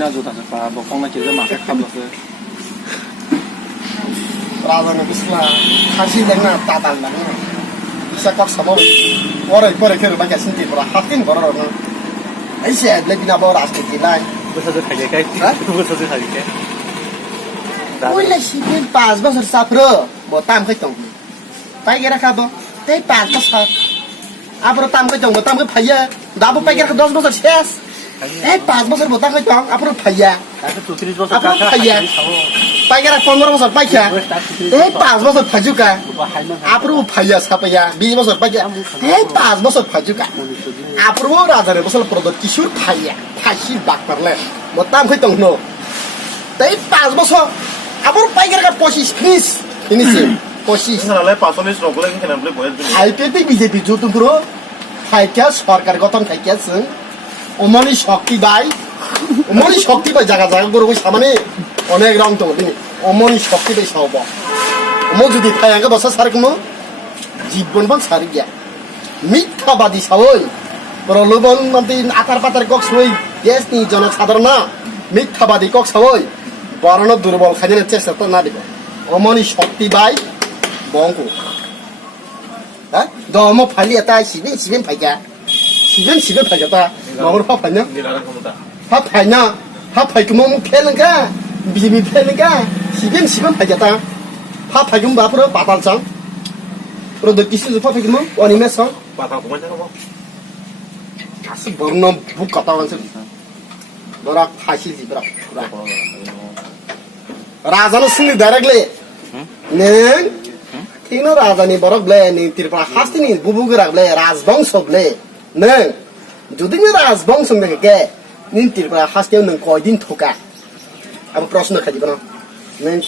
না জোতা পা বকং না কেজে মাকে খাবলাছে রাজানো বিসলা খাসি দেনা তাতাল না ইসা কক সাবো ওরে পরে খেরো বাকে সিনতি পরা হাতিন বড় না আইসে লেবিনা বড় রাজনীতি লাই বসাতে খাইলে খাই বসাতে খাইলে ওইলা সিবিন 5 বছর সাফরো বতাম খাইতং পাইগেরা খাবো তাই 5 বছর আপরো তাম খাইতং বতাম কে ফাইয়া দাবো পাইগেরা 10 বছর শেষ এই 5 বছর বতাম খাইতং আপরো ফাইয়া তাকে 34 বছর আপরো ফাইয়া পাইগেরা 15 বছর পাইখা এই 5 বছর ফাজুকা আপরো ফাইয়া সাপাইয়া 20 বছর পাইখা এই 5 বছর ফাজুকা আপরো রাজারে বছর প্রদত কিশোর ফাইয়া ফাঁসি বাক পারলে বতাম খাইতং নো তাই 5 বছর আপর পাইগেরা 25 ফিস ইনিসি 25 নালে 45 নকলে কেন বলে বয়স দিন হাইপেতে বিজেপি জুতুপুরো হাইকা সরকার গঠন খাইকাছে অমনি শক্তি বাই জায়গা গরু সামনে অনেক রং তো অমনি শক্তি বাই সব অম যদি থায়াকে বসা সার কোনো জীবন বন সার গিয়া মিথ্যাবাদী সবই প্রলোভন মন্ত্রী আতার পাতার কক সই দেশ নি জনসাধারণ না মিথ্যাবাদী কক সবই বরণ দুর্বল খাইনের চেষ্টা তো না দিব অমনি শক্তি বাই বঙ্কু হ্যাঁ দম ফালি এটা সিবেন ফাইকা সিবেন ফাইকা তা মামুর ফা ফাইনা নিলারা ক্ষমতা ফা ফাইনা ফা ফাইকে মম ফেলঙ্কা বিবি ফেলঙ্কা সিবেন ফাইকা তা ফা ফাইকুম বাপুর পাতাল চাং প্রদ কিসু ফা ফাইকুম অনিমে সং পাতা কমাই থাকবো কাছে বর্ণ বুক কথা আছে বড় ফাঁসি জিবরা রাজানো সিনি ডাইরেক্টলি নেন Tino razani borok ble ni tirpa hasti ni bubu gerak ble razbongso ble neng judi ni razbongso ne ke ni tirpa hasti neng koidin thoka abo proshno khadi bana neng